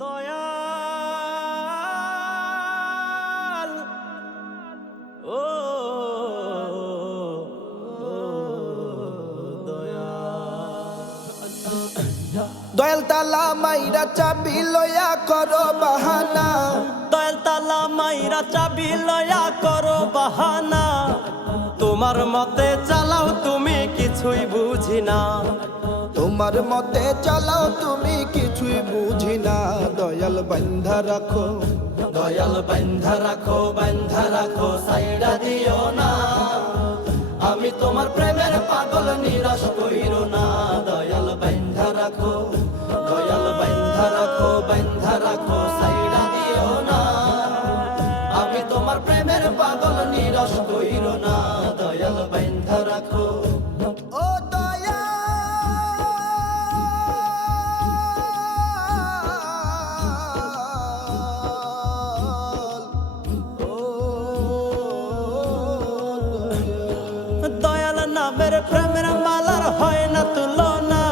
দয়াল ও দয়াল তালা মাইরা চাবি লয়া করো বাহানা, দয়াল তালা মাইরা চাবি লয়া করো বাহানা। তোমার মতে চালাও তুমি কিছুই বুঝি না, তোমার মতে চালাও তুমি কিছুই বুঝি না। দয়াল বান্ধা রাখো, দয়াল বান্ধা রাখো, বান্ধা রাখো, সাইডা দিও না। আমি তোমার প্রেমের পাগল, নিরাশ কইরো না। দয়াল বান্ধা রাখো, দয়াল বান্ধা রাখো, বান্ধা রাখো, সাইডা দিও না। আমি তোমার প্রেমের পাগল, নিরাশ কইরো না। দয়াল বান্ধা রাখো। ও দয়াল ও দয়াল নামের প্রেমের মালার হয় না তুলনা,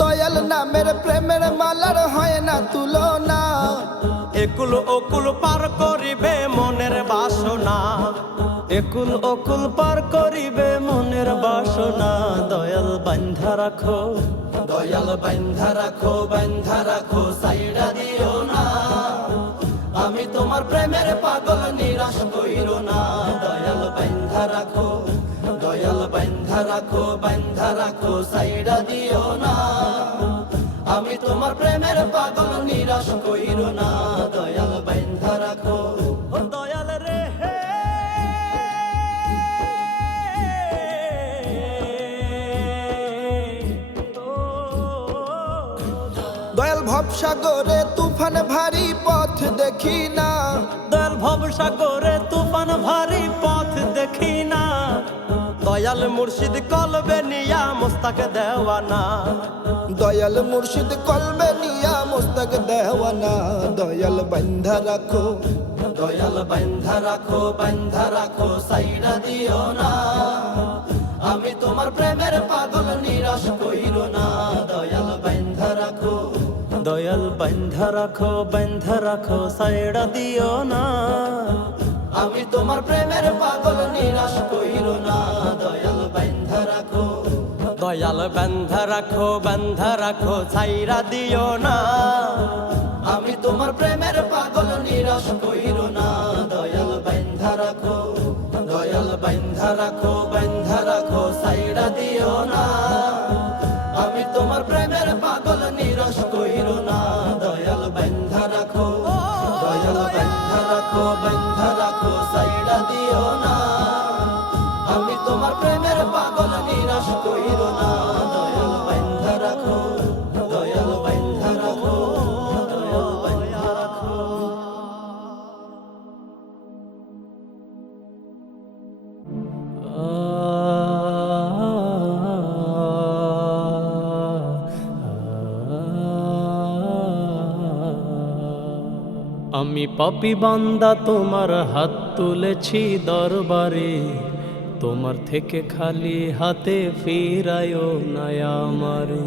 দয়াল নামের প্রেমের মালার হয় না তুলনা। একুল ওকুল পার করিবে মনের বাসনা, একুল ওকুল পার করিবে মনের বাসনা। দয়াল বান্ধা রাখো, দয়াল বান্ধা রাখো, বান্ধা রাখো, সাইডা দিও না। আমি তোমার প্রেমের পাগল, নিরাশ কইরো না। দয়াল বান্ধা রাখো, দয়াল বান্ধা রাখো, বান্ধা রাখো, সাইডা দিও না। আমি তোমার প্রেমের পাগল, নিরাশ কইরো না। দয়াল বান্ধা রাখো। ও দয়াল রে হে দয়াল ভবসাগরে তুফান ভারী পথ দেখি না, দয়াল ভবসাগরে তুফান ভারী পথ দেখি না। দয়াল মুর্শিদ কলবে নিয়া মুস্তাক দেওয়ানা, দয়াল মুর্শিদ কলবে নিয়া মুস্তাক দেওয়ানা। দয়াল বান্ধা রাখো, দয়াল বান্ধা রাখো, বান্ধা রাখো, সাইডা দিও না। আমি তোমার প্রেমের পাগল, নিরাশ কইরো না। দয়াল বান্ধা রাখো, দয়াল বান্ধা রাখো, বান্ধা রাখো, সাইডা দিও না। আমি তোমার প্রেমের পাগল, নিরাশ কইরো না। দয়াল বান্ধা রাখো, দয়াল বান্ধা রাখো, বান্ধা রাখো, সাইডা দিও না। আমি তোমার প্রেমের পাগল, নিরাশ কইরো না। দয়াল বান্ধা রাখো, দয়াল বান্ধা রাখো, বান্ধা রাখো, সাইডা দিও না। আমি তোমার প্রেমের পাগল, নিরাশ কইরো না। দয়াল বান্ধা রাখো, দয়াল বান্ধা রাখো, বান্ধা রাখো, সাইডা দিও না। আমি তোমার প্রেমের পাগল, নিরাশ কইরো না। দয়াল বান্ধা রাখো, দয়াল বান্ধা রাখো, দয়াল বান্ধা রাখো। আমি পাপী বান্দা তোমার হাত তুলেছি দরবারে, তোমার থেকে খালি হাতে ফিরায়ও না আমারে।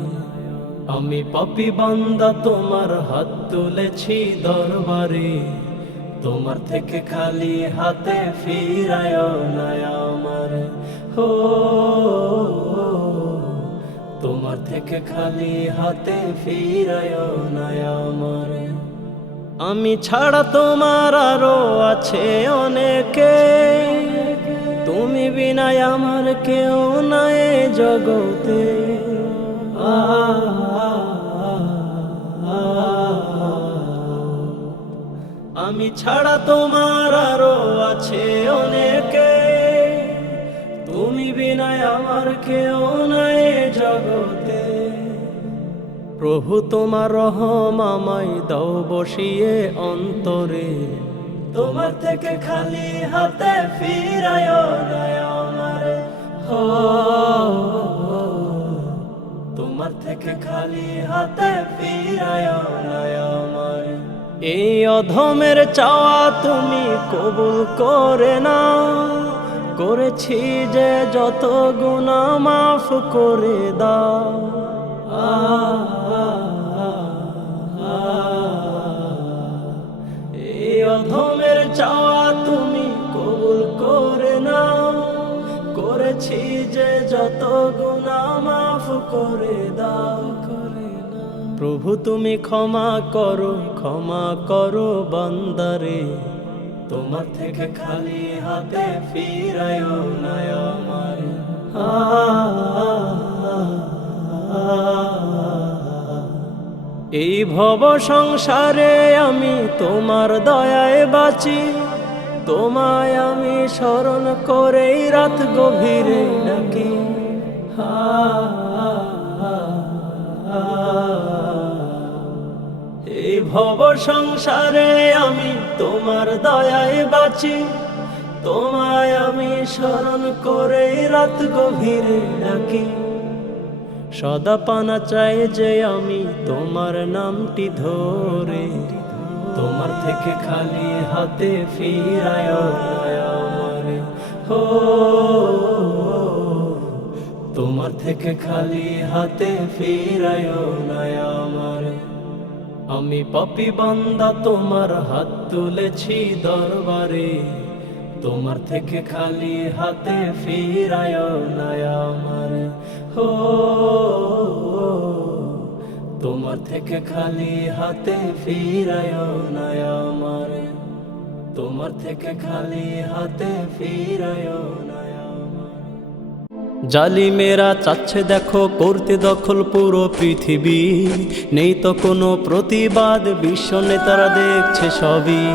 আমি পাপী বান্দা তোমার হাত তুলেছি দরবারে, তোমার থেকে খালি হাতে ফিরায়ও না আমারে। হো তোমার থেকে খালি হাতে ফিরায়ও না আমারে। আমি ছাড়া তোমার আরো আছে অনেকে, তুমি বিনায় আমার কেউ নাই জগতে। আমি ছাড়া তোমার আরো আছে অনেকে, তুমি বিনায় আমার কেউ নাই জগতে। প্রভু তোমার রহম আমায় দাও বসিয়ে অন্তরে, তোমার থেকে খালি হাতে ফিরায়ও না আমারে। হো তোমার থেকে খালি হাতে ফিরায়ও না আমারে। এই অধমের চাওয়া তুমি কবুল করে নাও, করেছি যে যত গুনাহ মাফ করে দাও। শত গুনাহ মাফ করে দাও। প্রভু তুমি ক্ষমা করো বান্দারে, তোমার থেকে খালি হাতে ফিরায়ো না আমারে। এই ভব সংসারে আমি তোমার দয়ায় বাঁচি, তোমায় আমি স্মরণ করেই রাত গভীরে ডাকি। এই ভব সংসারে আমি তোমার দয়ায় বাঁচি, তোমায় আমি স্মরণ করেই রাত গভীরে ডাকি। সদা পানা চাই যে আমি তোমার নামটি ধরে, তোমার থেকে খালি হাতে ফিরায়ো না আমারে। হো তোমার থেকে খালি হাতে ফিরায়ো না আমারে। আমি পাপী বান্দা তোমার হাত তুলেছি দরবারে, তোমার থেকে খালি হাতে ফিরায়ো না আমারে। হো তোমার থেকে খালি হাতে ফিরায়ো না আমারে, তোমার থেকে খালি হাতে ফিরায়ো না আমারে। জালিমেরা চাচ্ছে দেখো করতে দখল পুরো পৃথিবী, নেই তো কোনো প্রতিবাদ, বিশ্ব নেতারা দেখছে সবই।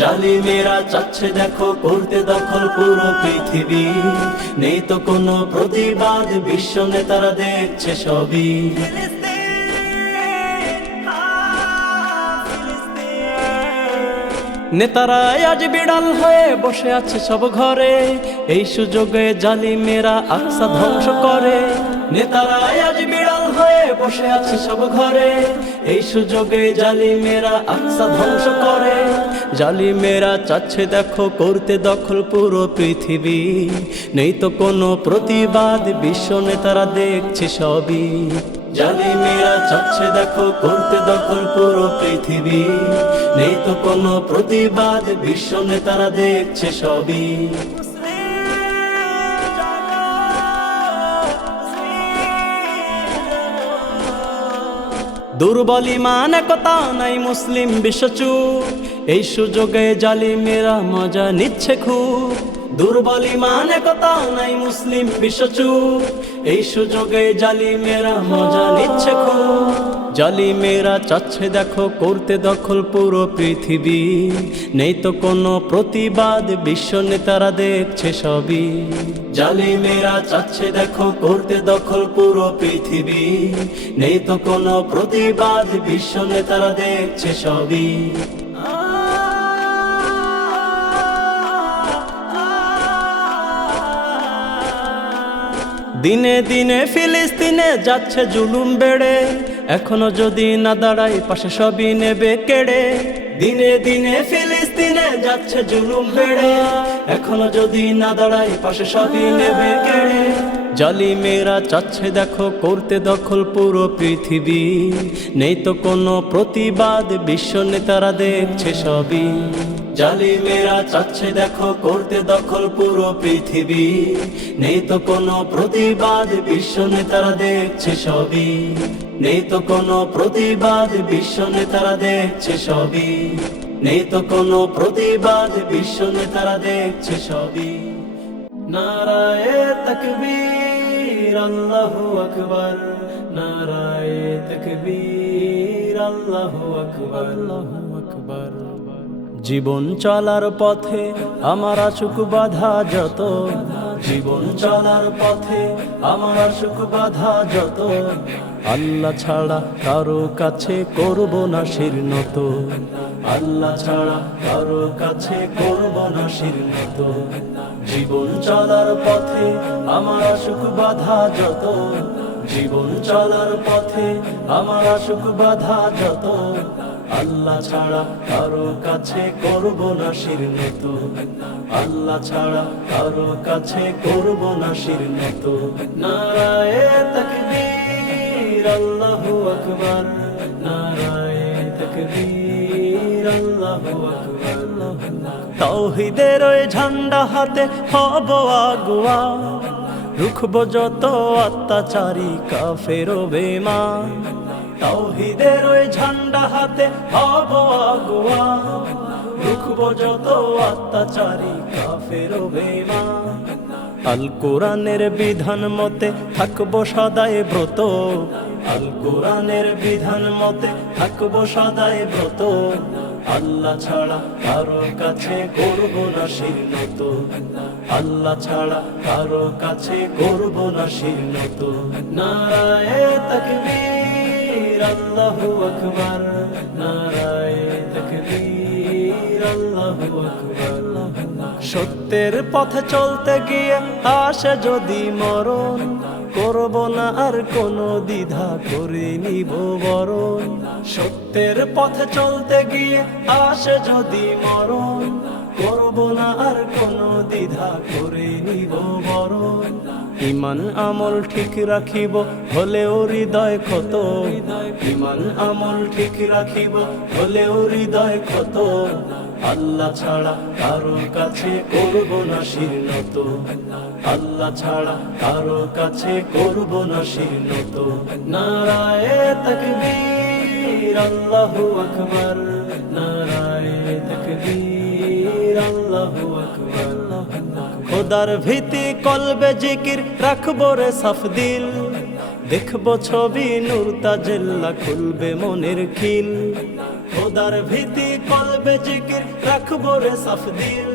জালিমেরা চাচ্ছে দেখো করতে দখল পুরো পৃথিবী, নেই তো কোনো প্রতিবাদ, বিশ্ব নেতারা দেখছে সবই। নেতারা আজ বিড়াল হয়ে বসে আছে সব ঘরে, এই সুযোগে জালিমেরা আকসা ধ্বংস করে। নেতারা আজ বিড়াল হয়ে বসে আছে সব ঘরে, এই সুযোগে জালিমেরা আকসা ধ্বংস করে। জালিমেরা চাচ্ছে দেখো করতে দখল পুরো পৃথিবী, নেই তো কোনো প্রতিবাদ, বিশ্ব নেতারা দেখছে সবই। জালিমেরা চাচ্ছে দেখো করতে দখল পুরো পৃথিবী, নেই তো কোনো প্রতিবাদ, বিশ্ব নেতারা দেখছে সবই। দুর্বল ঈমান একতা নাই মুসলিম বিশ্বচুপ, এই সুযোগে জালিমেরা মজা নিচ্ছে খুব। দুর্বল ঈমান একতা নাই মুসলিম বিশ্বচুপ, এই সুযোগে জালিমেরা মজা নিচ্ছে খুব। জালিমেরা চাচ্ছে দেখো করতে দখল পুরো পৃথিবী, নেই তো কোনো প্রতিবাদ, বিশ্ব নেতারা দেখছে সবই। জালিমেরা চাচ্ছে দেখো করতে দখল পুরো পৃথিবী, নেই তো কোনো প্রতিবাদ, বিশ্ব নেতারা দেখছে সবই। দিনে দিনে ফিলিস্তিনে যাচ্ছে জুলুম বেড়ে, এখনো যদি না দাঁড়াই পাশে সবই নেবে কেড়ে। দিনে দিনে ফিলিস্তিনে যাচ্ছে জুলুম বেড়ে, এখনো যদি না দাঁড়াই পাশে সবই নেবে কেড়ে। জালিমেরা চাচ্ছে দেখো করতে দখল পুরো পৃথিবী, নেই তো কোনো প্রতিবাদ, বিশ্ব নেতারা দেখছে সবই। জালিমেরা চাচ্ছে দেখো করতে দখল পুরো পৃথিবী, নেই তো কোনো প্রতিবাদ, বিশ্ব নেতারা দেখছে সবই। নেই তো কোনো প্রতিবাদ, বিশ্ব নেতারা দেখছে সবই। নেই তো কোনো প্রতিবাদ, বিশ্ব নেতারা দেখছে সবই। নারায়ে তাকবীর আল্লাহু আকবার, নারায়ে তাকবীর আল্লাহু আকবার, আল্লাহু আকবার। জীবন চলার পথে আমার সুখ বাধা যত, জীবন চলার পথে আমার সুখ বাধা যত, আল্লাহ ছাড়া কারো কাছে করব না শিরনত, আল্লাহ ছাড়া কারো কাছে করব না শিরনত। জীবন চলার পথে আমার সুখ বাধা যত, জীবন চলার পথে আমার সুখ বাধা যত, আল্লাহ ছাড়া কারো কাছে করব না শিরনত, আল্লাহ ছাড়া কারো কাছে করব না শিরনত। নারায়ে তাকবীর আল্লাহু আকবার, নারায়ে তাকবীর আল্লাহু আকবার। তাওহীদের ওই ঝান্ডা হাতে হব আগুয়া, রুখব যত অত্যাচারী কাফের ও বেঈমান, তাওহীদের ওই ঝান্ডা হাতে হব আগুয়ান, রুখব যত অত্যাচারী কাফের ও বেঈমান। আল কোরআনের বিধান মতে থাকবো সদাই ব্রত, আল কোরআনের বিধান মতে থাকবো সদাই ব্রত, আল্লাহ ছাড়া কারো কাছে করব না শিরনত, আল্লাহ ছাড়া কারো কাছে করব না শিরনত। নারায়ে তাকবীর আল্লাহু আকবার, নারায়ে তাকবীর আল্লাহু আকবার। সত্যের পথে চলতে গিয়ে আসে যদি মরণ, করব না আর কোনো দ্বিধা করে নিব বরণ। সত্যের পথে চলতে গিয়ে আসে যদি মরণ, করব না আর কোনো দ্বিধা করে নিব বরণ। ইমান আমল ঠিক রাখিব হলেও হৃদয় ক্ষত, ইমান আমল ঠিক রাখিব হলেও হৃদয় ক্ষত, আল্লাহ ছাড়া কারো কাছে করব না শিরনত, আল্লাহ ছাড়া কারো কাছে করব না শিরনত। নারায়ে তাকবীর আল্লাহু আকবার, নারায়ে তাকবীর আল্লাহু আকবার। খোদার ভীতি কলবে জিকির রাখবো রে সাফ দিল, দেখবো ছবি নূর তাজেল্লা খুলবে মনের খিল। খোদার ভীতি কলবে জিকির রাখবো রে সাফ দিল,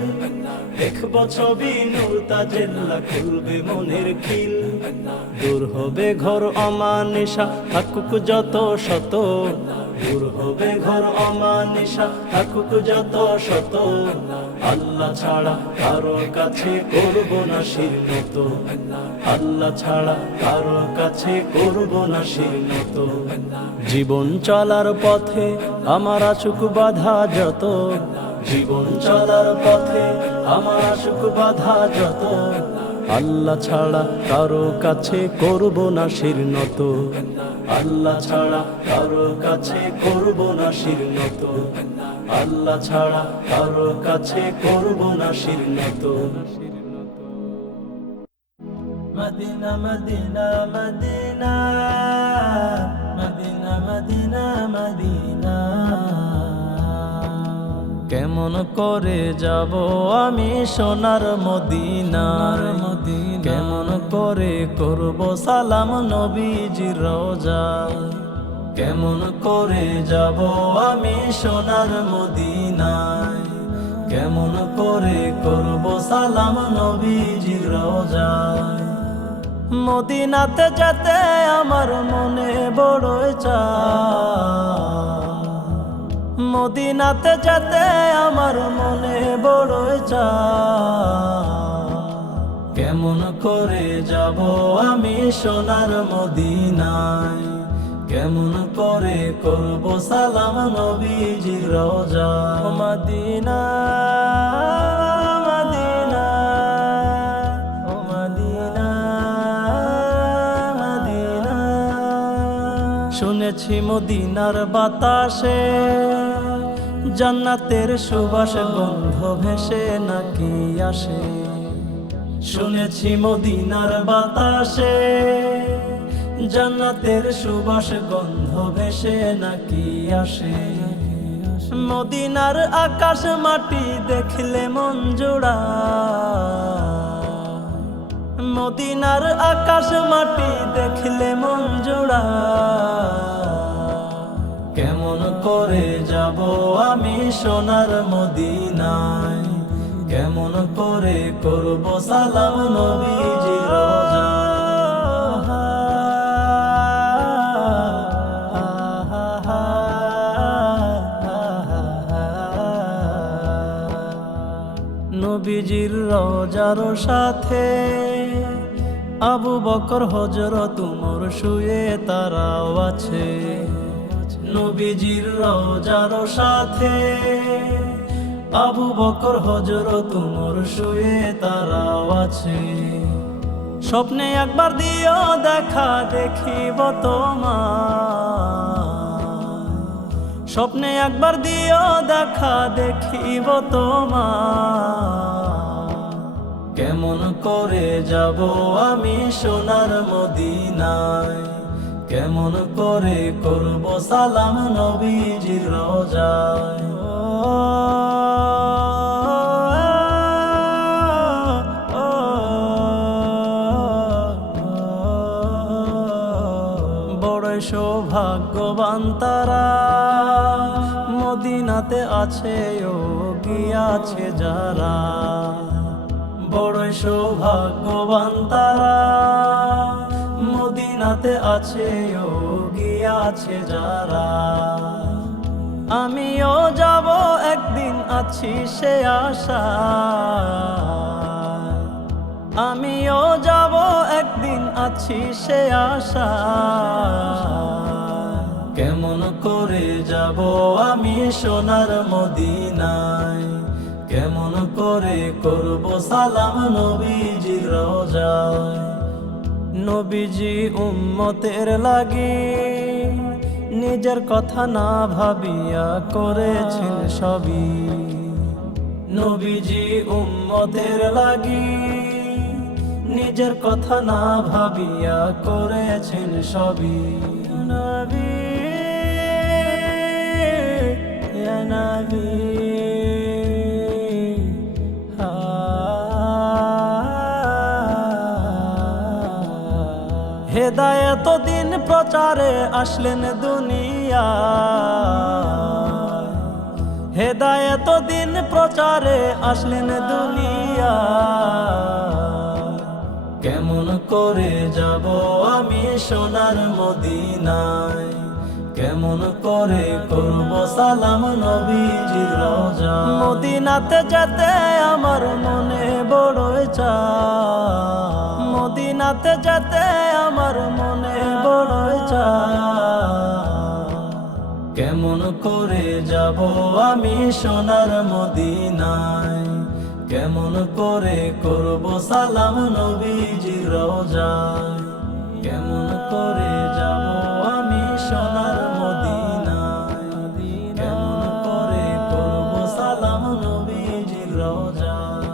দেখবো ছবি নূর তাজেল্লা খুলবে মনের খিল। দূর হবে ঘর অমানিসা থাকুক যত শত, দূর হবে ঘর অমানিসা থাকুক যত শত, আল্লাহ ছাড়া কারো কাছে করব না শিরনত, আল্লাহ ছাড়া কারো কাছে করব না শিরনত। জীবন চলার পথে আমার আশুক বাধা যত, জীবন চলার পথে আমার আশুক বাধা যত, আল্লাহ ছাড়া কারো কাছে করব না শিরনত, আল্লাহ ছাড়া কারো কাছে করব না শিরনত, আল্লাহ ছাড়া কারো কাছে করব না শিরনত। মদিনা মদিনা মদিনা মদিনা মদিনা মদিনা, কেমন করে যাব আমি সোনার মদিনার মদিনা, কেমন করে করব সালাম নবীজির রওজায়, কেমন করে যাব আমি সোনার মদিনায়, কেমন করে করব সালাম নবীজির রওজায়। মদিনাতে যেতে আমার মনে বড় চায়, মদিনাতে যেতে আমার মনে বড় চায়, কেমন করে যাব আমি সোনার মদিনায়, কেমন করে করব সালাম নবীজির রওজায়। মদিনা মদিনা ও মদিনা মদিনা, শুনেছি মদিনার বাতাসে জান্নাতের সুবাস গন্ধ ভেসে নাকি আসে, শুনেছি মদিনার বাতাসে জান্নাতের সুবাস গন্ধ ভেসে নাকি আসে। মদিনার আকাশ মাটি দেখলে মন জোড়ায়, মদিনার আকাশ মাটি দেখলে মন জোড়ায়, কেমন করে যাব আমি সোনার মদিনায়, কেমন করে করব সালাম নবীজির রওজায়। নবীজির রওজার সাথে আবু বকর হযরত উমর শুয়ে তারাও আছে, নবীজির রওজার সাথে আবু বকর হযরত উমর শুয়ে তারাও আছে। স্বপ্নে একবার দিও দেখা দেখিব তোমার, স্বপ্নে একবার দিও দেখা দেখিব তোমার, কেমন করে যাব আমি সোনার মদিনায়, কেমন করে করব সালাম নবীজির রওজায়। বড়ই সৌভাগ্যবান তারা, মদিনাতে আছে ও গিয়াছে যারা। বড়ই সৌভাগ্যবান তারা, মদিনাতে আছে ও গিয়াছে যারা। আমিও যাব একদিন আছি সে আশা, আমিও যাব একদিন আছি সে আশা। কেমন করে যাব আমি সোনার মদিনায়, কেমন করে করব সালাম নবীজির রওজায়। নবীজি উম্মতের লাগি নিজের কথা না ভাবিয়া করেছেন সবই। নবীজি উম্মতের লাগি নিজের কথা না ভাবিয়া করেছেন সবই। নবী ইয়া নবী হেদায়েত দিন প্রচারে আসলেন দুনিয়া, হেদায়েত দিন প্রচারে আসলেন দুনিয়া। কেমন করে যাব আমি সোনার মদিনায়, কেমন করে করব সালাম নবীজির রওজায়। মদিনাতে যেতে আমার মনে বড়ই চায়, মদিনাতে যেতে আমার মনে বড়ই চায়। কেমন করে যাব আমি সোনার মদিনায়, কেমন করে করব সালাম নবীজির রওজায়। কেমন করে যাব আমি সোনার মদিনায়, কেমন করে করব সালাম নবীজির রওজায়।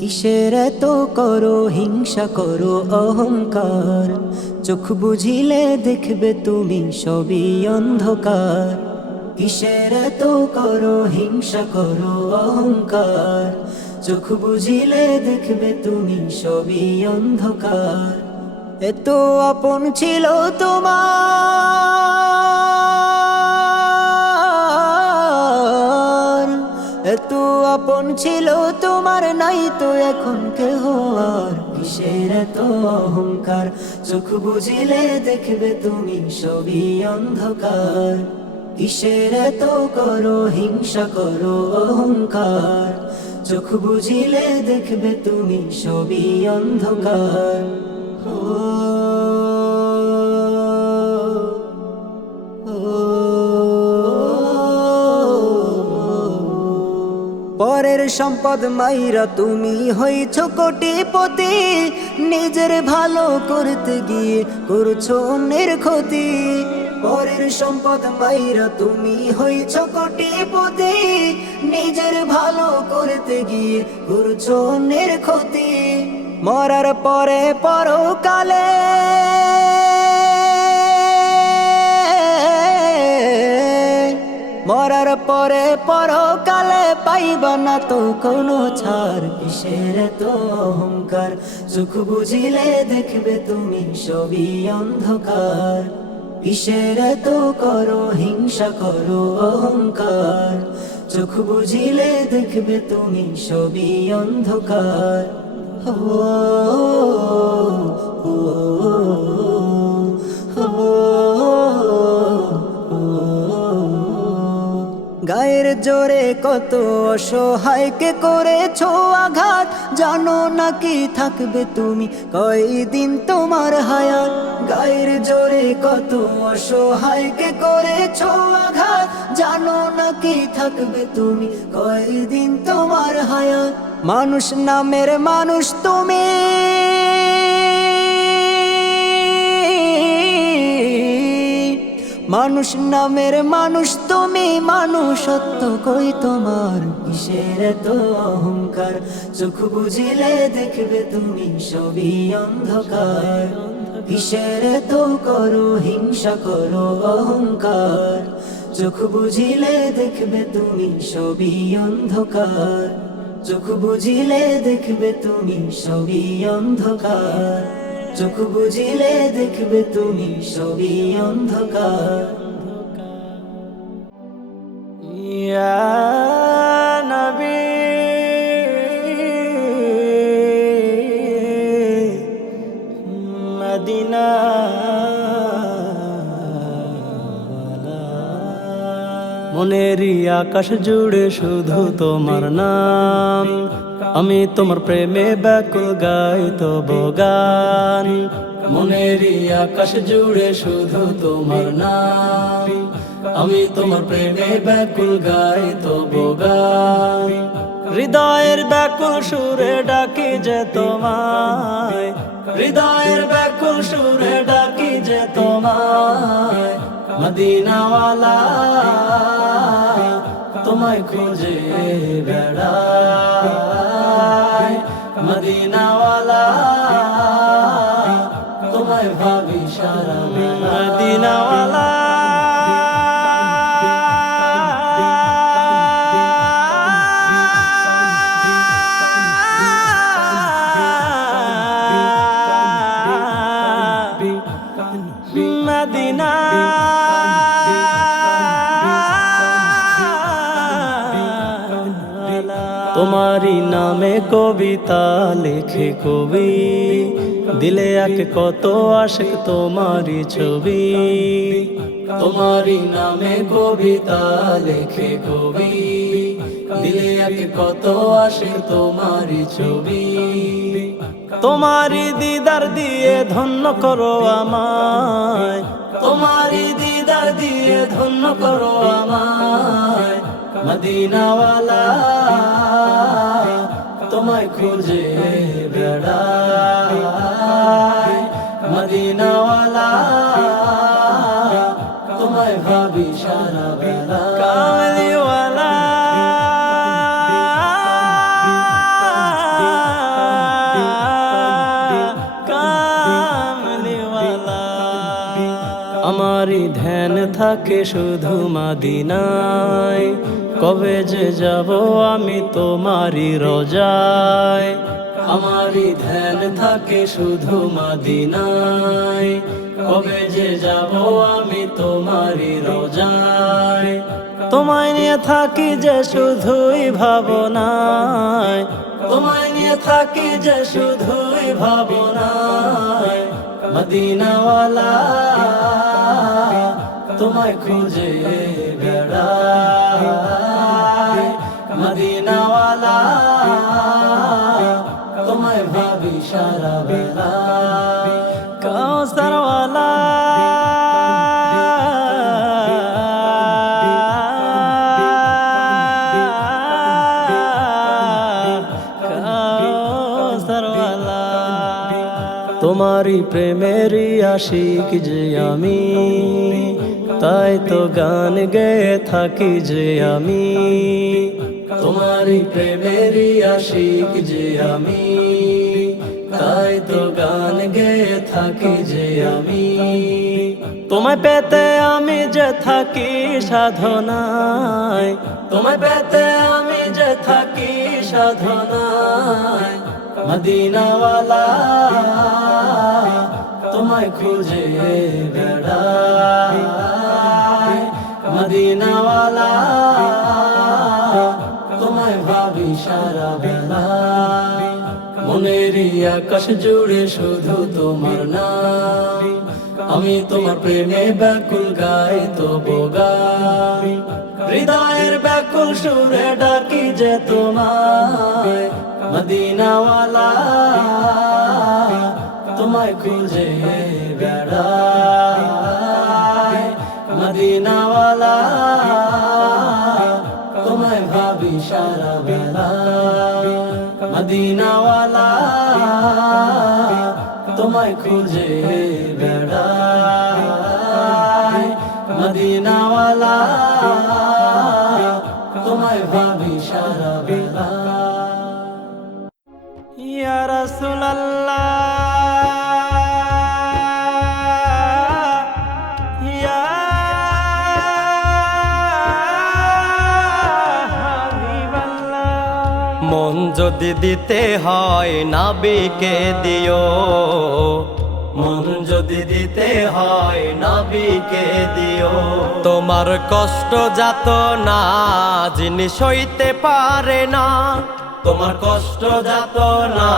কিসের এত করো হিংসা করো অহংকার, চোখ বুঝিলে দেখবে তুমি সবই অন্ধকার। কিসের এত করো হিংসা করো অহংকার, চোখ বুঝিলে দেখবে তুমি সবই অন্ধকার। এত আপন ছিল তোমার, এত আপন ছিল তোমার, নাই তো এখন কেহ আর। কিসের এত অহংকার, চোখ বুঝিলে দেখবে তুমি সবই অন্ধকার। কিসের এত করো হিংসা করো অহংকার, চোখ বুঝিলে দেখবে তুমি সবই অন্ধকার। পরের সম্পদ মাইরা তুমি হইছ কোটিপতি, নিজের ভালো করতে গিয়ে করছো অন্যের ক্ষতি। পরের সম্পদ মাইরা তুমি হইছ কোটিপতি, নিজের ভালো করতে গিয়ে করছো অন্যের ক্ষতি। মরার পরে পরকালে মরার পরে পরকালে পাইবা না তো কোনো ছাড়। কিসের এত অহংকার, চোখ বুঝিলে দেখবে তুমি সবই অন্ধকার। কিসের এত করো হিংসা করো অহংকার, চোখ বুঝিলে দেখবে তুমি সবই অন্ধকার। গায়ের জোরে কত অসহায়কে করেছো আঘাত, জানো নাকি থাকবে তুমি কয়দিন তোমার হায়াত। গায়ের জোরে কত অসহায়কে করেছো আঘাত, জানো নাকি থাকবে তুমি কয়দিন তোমার হায়াত। মানুষ নামের মানুষ তুমি, মানুষ নামের মানুষ তুমি, মানুষত্ব কই তোমার, কিসের তো অহংকার। চোখ বুঝিলে দেখবে তুমি সবই অন্ধকার, কিসের তো করো হিংসা করো অহংকার। চোখ বুঝিলে দেখবে তুমি সবই অন্ধকার, চোখ বুঝিলে দেখবে তুমি সবই অন্ধকার। চোখ বুঝিলে দেখবে তুমি সবই অন্ধকার। ইয়া নবী মদিনা, মনেরই আকাশ জুড়ে শুধু তোমার নাম, আমি তোমার প্রেমে ব্যাকুল গাই তবু গান। মনেরই আকাশ জুড়ে শুধু তোমার নাম, আমি তোমার প্রেমে ব্যাকুল গাই তবু গান। হৃদয়ের ব্যাকুল সুরে ডাকি যে তোমায়, হৃদয়ের ব্যাকুল সুরে ডাকি যে তোমায়। মদিনাওয়ালা তোমায় খুঁজে বেড়াই, মদিনাওয়ালা তোমায় ভাবি সারা বেলা। মদিনাওয়ালা মদিনা তোমারি নামে কবিতা লেখে কবি, দিলে আঁকে কত আশিক তোমারি ছবি। তোমারি নামে কবিতা লেখে কবি, দিলে আঁকে কত আশিক তোমারি ছবি। তোমারি দিদার দিয়ে ধন্য করো আমায়, তোমারি দিদার দিয়ে ধন্য করো আমায়। মদিনাওয়ালা তোমায় খুঁজে বেড়াই, মদিনাওয়ালা তোমায় ভাবি সারা বেলা। কামলিওয়ালা কামলিওয়ালা, আমারই ধ্যান থাকে শুধু মদিনায়, কবে যে যাব আমি তোমারি রোজায়। আমারই ধ্যান থাকে শুধু মদিনায়, কবে যে যাব আমি তোমারি রোজায়। তোমায় নিয়ে থাকি যে শুধুই ভাবনায়, তোমায় নিয়ে থাকি যে শুধুই ভাবনায়। মদিনাওয়ালা তোমায় খুঁজে বেড়াই, মদিনাওয়ালা তোমায় ভাবি সারা বেলা। কাউসারওয়ালা কাউসারওয়ালা, তোমারি প্রেমেরই আশিক যে আমি, তাই তো গান গেয়ে থাকি যে আমি। তোমারি প্রেমেরই আশিক যে আমি, তাই তো গান গেয়ে থাকি যে আমি। তোমায় পেতে আমি যে থাকি সাধনায়, তোমায় পেতে আমি যে থাকি সাধনায়। মদিনাওয়ালা তোমায় খুঁজে বেড়াই, মদিনাওয়ালা তোমায় ভাবি সারা বেলা। মনেরই আকাশ জুড়ে শুধু তোমার নাম, আমি তোমার প্রেমে ব্যাকুল গাই তবু গাই। হৃদয়ের ব্যাকুল সুরে ডাকি যে তোমায় মদিনাওয়ালা, তোমায় খুঁজে বেড়াই মদিনাওয়ালা, তোমায় ভাবি সারা বেলা মদিনাওয়ালা, তোমায় খুঁজে বেড়াই মদিনাওয়ালা, তোমায় ভাবি সারা বেলা। ইয়া রাসূলুল্লাহ, ইয়া হাবিবাল্লাহ। মন যদি দিতে হয় নবীকে দিও, মন যদি দিতে হয় নবীকে দিও। তোমার কষ্ট যাত না যিনি সইতে পারে না, তোমার কষ্ট যাত না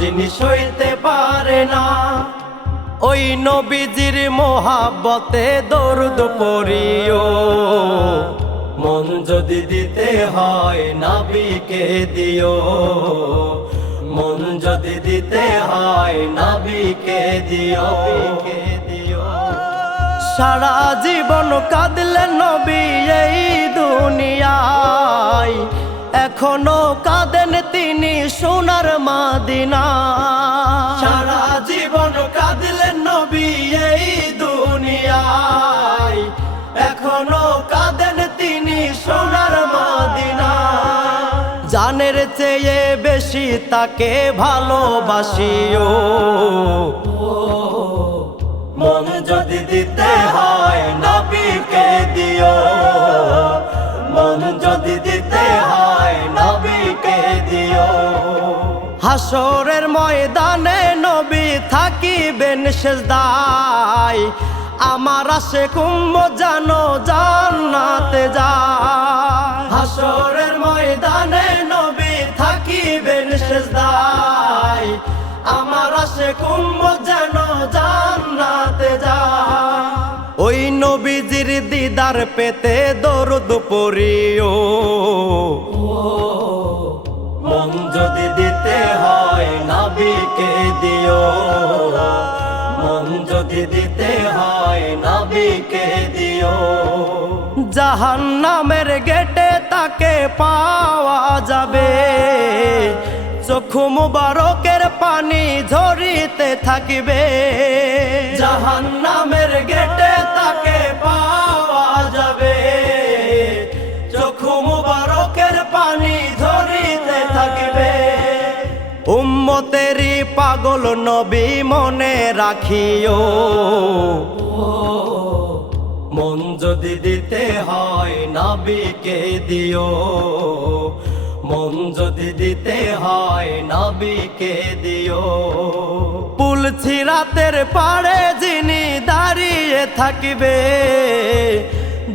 যিনি সইতে পারে না, ওই নবীজির মোহাব্বতে দরুদ পড়িও। মন যদি দিতে হয় নবীকে দিও, মন যদি দিতে হয় নবীকে দিও। সারা জীবন কাঁদলেন নবী এই দুনিয়ায়, এখনো কাঁদেন তিনি সোনার মদিনা। সারা জীবন কাঁদলেন নবী এই দুনিয়ায়, এখনো কাঁদেন তিনি সোনার মদিনা। জানের চেয়ে বেশি তাকে ভালোবাসিও, মন যদি দিতে হয় নবীকে দিও, মন যদি দিতে হয় নবীকে দিও। হাসরের ময়দানে নবী থাকিবেন সেজদায়, আমার আশিক উম্মত জানো জান্নাতে যায়। হাসরের ময়দানে নবী থাকিবেন সেজদায়, আমার আশিক উম্মত জানো জান্নাতে যায়। ওই নবীজির দিদার পেতে দরুদ পড়িও, মন যদি দিতে হয় নবীকে দিও, মন যদি দিতে হয় নবীকে দিও। জাহান্নামের গেটে তাকে পাওয়া যাবে, চক্ষু মুবারকের পানি ঝরিতে থাকিবে। জাহান্নামের গেটে তাকে পাওয়া যাবে, চক্ষু মুবারকের পানি ঝরিতে থাকিবে। উম্মতেরই পাগল নবী মনে রাখিও, মন যদি দিতে হয় নবীকে দিও, মন যদি দিতে হয় নবীকে দিও। পুল সিরাতের পাড়ে যিনি দাঁড়িয়ে থাকিবে,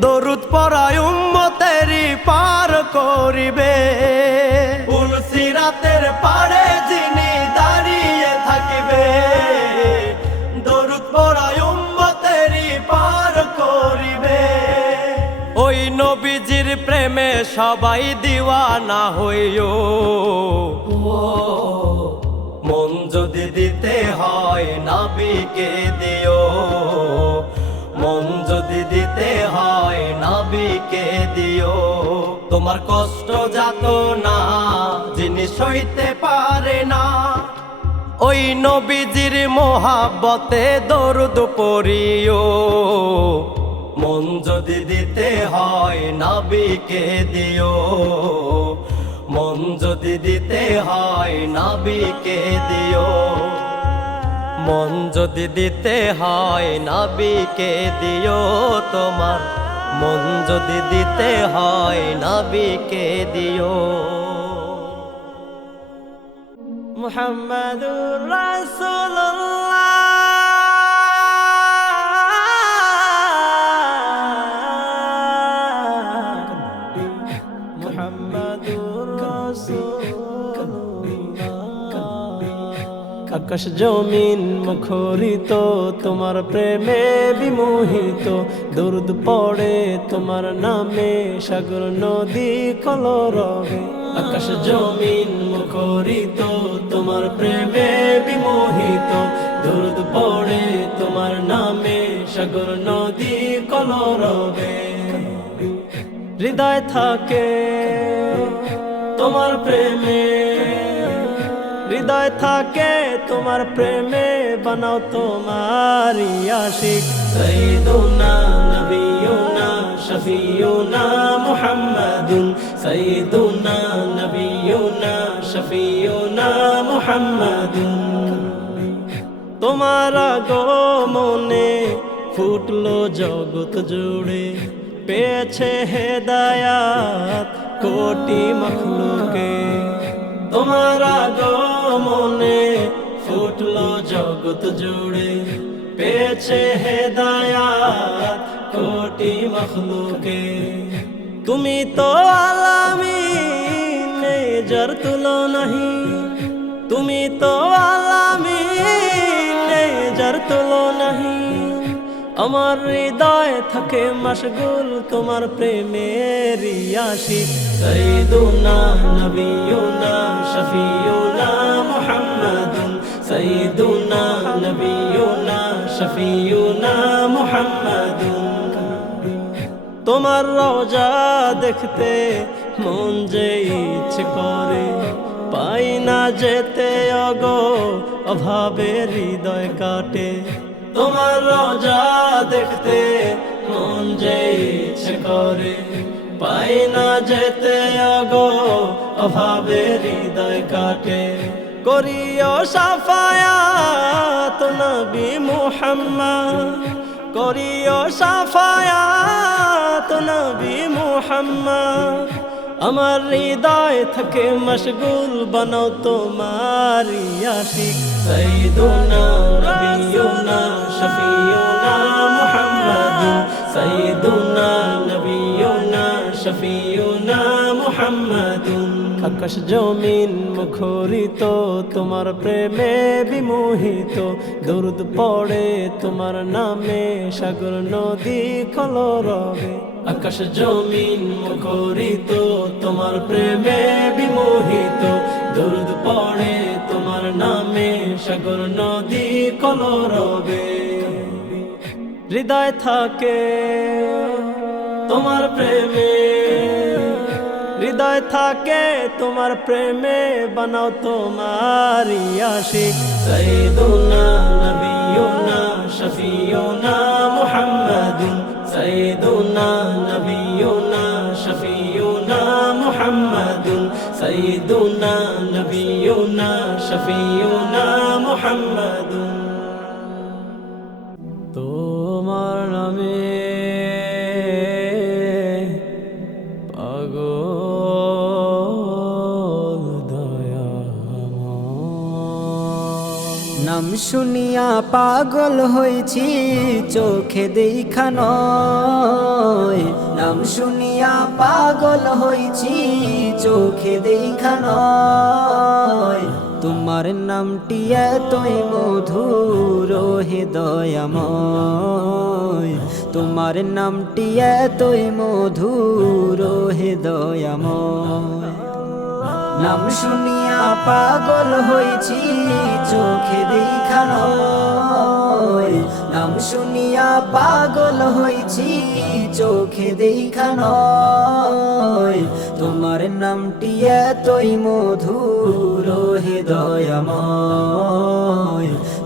দরুদ পড়ায় উম্মতেরই পার করিবে। পুল সিরাতের পাড়ে যিনি দাঁড়িয়ে থাকিবে, দরুদ পড়ায় উম্মতেরই পার করিবে। ওই নবীজির প্রেমে সবাই দিওয়ানা হইও, মন যদি দিতে হয় নবীকে দিও, মন যদি দিতে হয় নবীকে দিও। তোমার কষ্ট যাত না যিনি সইতে পারে না, ওই নবীজির মোহাব্বতে দরুদ পড়িও। মন যদি দিতে হয় নবীকে দিও, মন যদি দিতে হয় নবীকে দিও, মন যদি দিতে হয় নবীকে দিও। তোমার মন যদি দিতে হয় নবীকে দিও। মুহাম্মাদুর রাসূলুল্লাহ, মুহাম্মাদুর রাসূলুল্লাহ। আকাশ জমিন মুখরিত তোমার প্রেমে বিমোহিত, দরুদ পড়ে তোমার নামে সাগর নদী কলরবে। আকাশ জমিন মুখরিত তোমার প্রেমে বিমোহিত, দরুদ পড়ে তোমার নামে সাগর নদী কলরবে। হৃদয় থাকে তোমার প্রেমে, হৃদয় থাকে তোমার প্রেমে, বানাও তোমারি আশিক। সাইয়্যিদুনা নবিয়ুনা শফিয়ুনা মুহাম্মাদুন, সাইয়্যিদুনা নবিয়ুনা শফিয়ুনা মুহাম্মাদুন। তোমার আগমনে ফুটলো জগৎ জুড়ে, পেয়েছে হেদায়াত কোটি মখলুকে। তোমার আগমনে ফুটলো জগৎ জুড়ে, পেয়েছে হেদায়াত কোটি মখলুকে। তুমি তো আলামিন যার তুলনাহি, তুমি তো আলামিন যার তুলনাহি। আমার হৃদয় থাকে মশগুল তোমার প্রেমের আশিক। সাইয়্যিদুনা নবিয়ুনা শফিয়ুনা মুহাম্মাদুন, সাইয়্যিদুনা নবিয়ুনা শফিয়ুনা মুহাম্মাদুন। তোমার রওজা দেখতে মন যে ইচ্ছে করে, পাই না যেতে অগো অভাবে হৃদয় কাটে। তোমার রওজা দেখতে মন যে ইচ্ছে করে, পাই না যেতে অগো অভাবে হৃদয় কাটে। করিও শাফায়াত নবী মুহাম্মদ, করিও শাফায়াত নবী মুহাম্মদ। আমার হৃদয় থাকে মশগুল বানাও তোমারি আশিক। সাইয়্যিদুনা নবিয়ুনা শফিয়ুনা মুহাম্মাদুন, সাইয়্যিদুনা নবিয়ুনা শফিয়ুনা মুহাম্মাদুন। আকাশ জমিন মুখরিত তোমার প্রেমে বিমোহিত, দরুদ পড়ে তোমার নামে সাগর নদী কলরবে। আকাশ জমিন মুখরিত তোমার প্রেমে বিমোহিত, দরুদ পড়ে তোমার নামে সাগর নদী কলরবে। হৃদয় থাকে তোমার প্রেমে, হৃদয় থাকে তোমার প্রেমে, বানাও তোমারি আশিক। সাইয়্যিদুনা নবিয়ুনা শফিয়ুনা মুহাম্মাদুন, সাইয়্যিদুনা নবিয়ুনা শফিয়ুনা মুহাম্মাদুন, সাইয়্যিদুনা নবিয়ুনা শফিয়ুনা মুহাম্মাদুন। তোমার নামে নাম শুনিয়া পাগল হয়েছি চোখে দেখা নয়, নাম শুনিয়া পাগল হয়েছি চোখে দেখা নয়। তোমার নামটি এতই মধুর হে দয়াময়, তোমার নামটি এতই মধুর হে দয়াময়। নাম শুনিয়া পাগল হয়েছি চোখে দেখা নয়, নাম শুনিয়া পাগল হয়েছি চোখে দেখা নয়। তোমার নামটি এতই মধুর হে দয়াময়,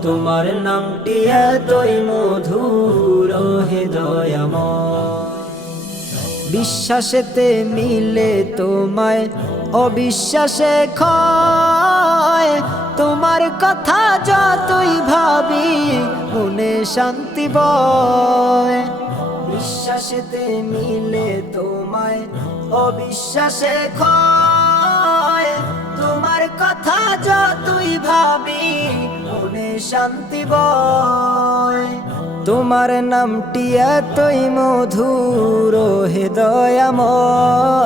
তোমার নামটি এতই মধুর হে দয়াময়। বিশ্বাসেতে মিলে তোমায় অবিশ্বাসে ক্ষয়, তোমার কথা যতই ভাবি মনে শান্তি বয়। বিশ্বাসেতে মিলে তোমায় অবিশ্বাসে ক্ষয়, তোমার কথা যতই ভাবি মনে শান্তি বয়। তোমার নামটি এতই মধুর হে দয়াময়,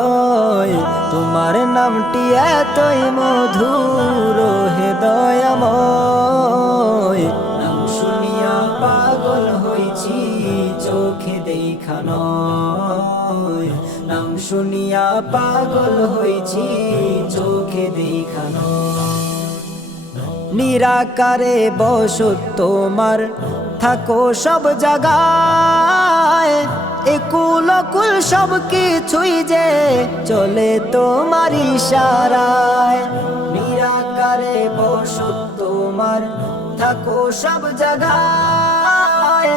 তোমার নামটি এতই মধুর হে দয়াময়। নাম শুনিয়া পাগল হইছি চোখে দেখা নয়, নাম শুনিয়া পাগল হইছি চোখে দেখা নয়। নিরাকারে বসত তোমার থাকো সব জায়গায়, একুল অকুল সব কিছুই যে চলে তোমার ইশারায়। নিরাকারে বসত তোমার থাকো সব জায়গায়,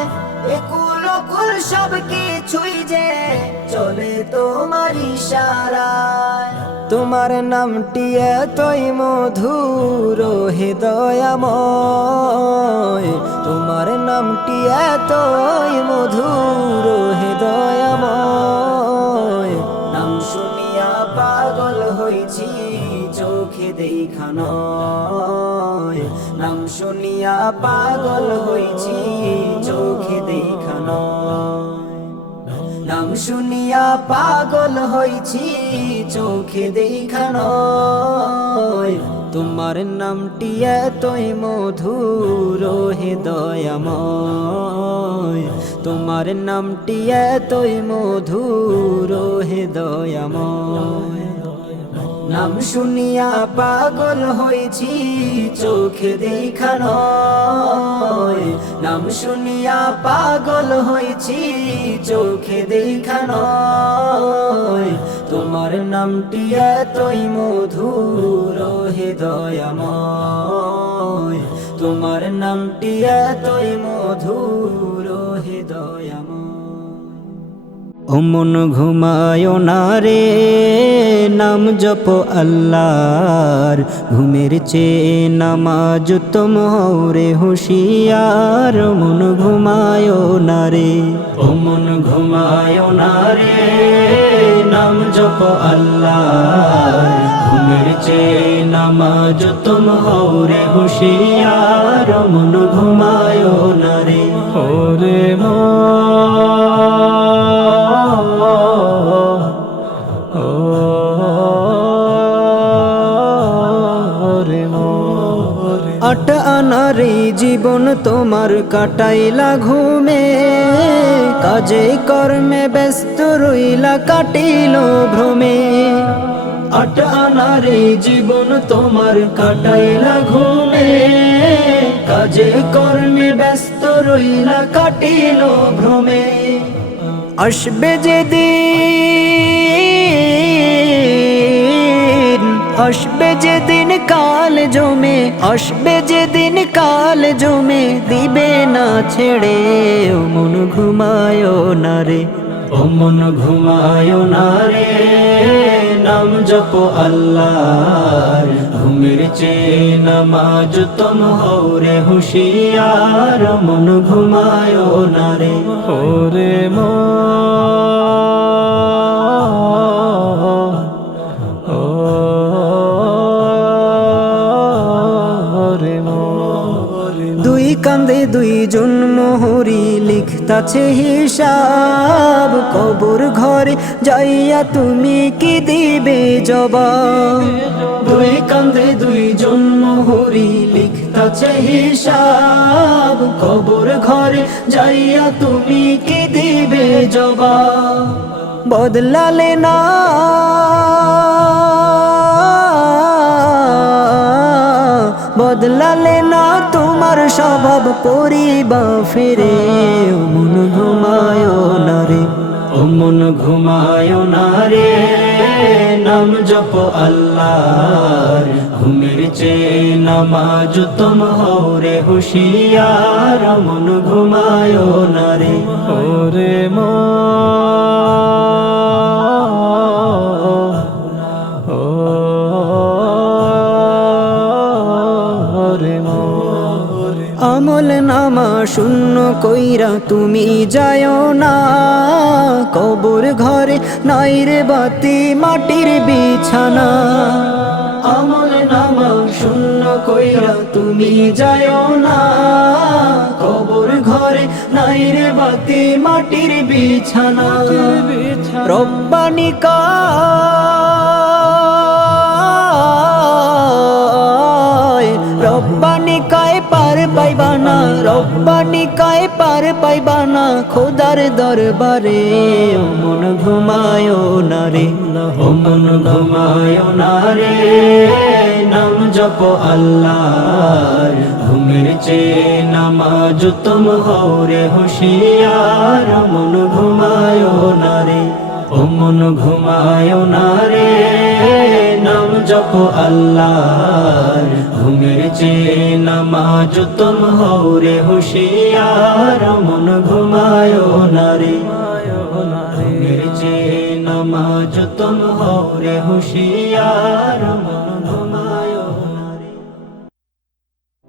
একুল অকুল সব কিছুই যে চলে তোমার ইশারায়। তোমার নামটি এতই মধুর হে দয়াময়, তোমার নামটি এতই মধুর হে দয়াময়। নাম শুনিয়া পাগল হইছি চোখে দেখা নয়, নাম শুনিয়া পাগল হইছি চোখে দেখা নয়। নাম শুনিয়া পাগল হইছি চোখে দেখা নয়। তোমার নামটি এতই মধুর হে দয়াময়, তোমার নামটি এতই মধুর হে দয়াময়। নাম শুনিয়া পাগল হইছি চোখে দেখা নয়, নাম শুনিয়া পাগল হইছি চোখে দেখা নয়। তোমার নামটি এতই মধুর হে দয়াময়, তোমার নামটি এতই মধুর হে দয়াময়। ও মন ঘুমায়ো না রে, নাম জপ আল্লাহর, ঘুমের চেয়ে নামাজ তুম হও রে হুঁশিয়ার। মন ঘুমায়ো না রে, ও মন ঘুমায়ো না রে, নাম জপ আল্লাহর, ঘুমের চেয়ে নামাজ তুম হও রে হুঁশিয়ার। মন ঘুমায়ো না রে, ওরে আট আনারে জীবন তোমার কাটাইলা ঘুমে, কাজে কর্মে ব্যস্ত রইলা কাটিল ভ্রমে। আট আনারে জীবন তোমার কাটাইলা ঘুমে, কাজে কর্মে ব্যস্ত রইলা কাটিল ভ্রমে। আসবে যেদিন, আসবে যেদিন কাল জমে, আসবে যেদিন কাল জমে দিবে না ছেড়ে। ও মন ঘুমায়ো না রে, ও মন ঘুমায়ো না রে, নাম জপ আল্লাহর, ঘুমের চেয়ে নামাজ তুম হও রে হুঁশিয়ার। মন ঘুমায়ো না রে, ওরে দুই কান্দে দুইজন মোহরি লিখতাছে হিসাব, কবর ঘরে যাইয়া তুমি কি দিবে জবাব। দুই কান্দে দুইজন মোহরি লিখতাছে হিসাব, কবর ঘরে যাইয়া তুমি কি দিবে জবাব। বদলালে না, বদলালে না তোমার স্বভাব পরিবা ফিরে। ও মন ঘুমায়ো না রে, ও মন ঘুমায়ো না রে, নাম জপ আল্লাহর, ঘুমের চেয়ে নামাজ তুম হও রে হুঁশিয়ার। মন ঘুমায়ো না রে, ওরে আমল নামা শূন্য কইরা তুমি যাও না, কবর ঘরে নাই রে বাতি মাটির বিছানা। আমল নামা শূন্য কইরা তুমি যাও না, কবর ঘরে নাই রে বাতি মাটির বিছানা রব্বানি রব্বানি কায় পার পাইবানা রব্বানি কায় পার পাইবানা খোদার দরবারে ও মন ঘুমায় না রে ও মন ঘুমায় না রে নাম জপ আল্লাহর ঘুমের চেয়ে নামাজ তুম হও রে হুঁশিয়ার মন ঘুমায় না রে ও মন ঘুমায় না রে নাম জপ আল্লাহর ঘুমের চেয়ে নামাজ তুম হও রে হুঁশিয়ার মন ঘুমায় না রে ঘুমের চেয়ে নামাজ তুম হও রে হুঁশিয়ার মন ঘুমায় না রে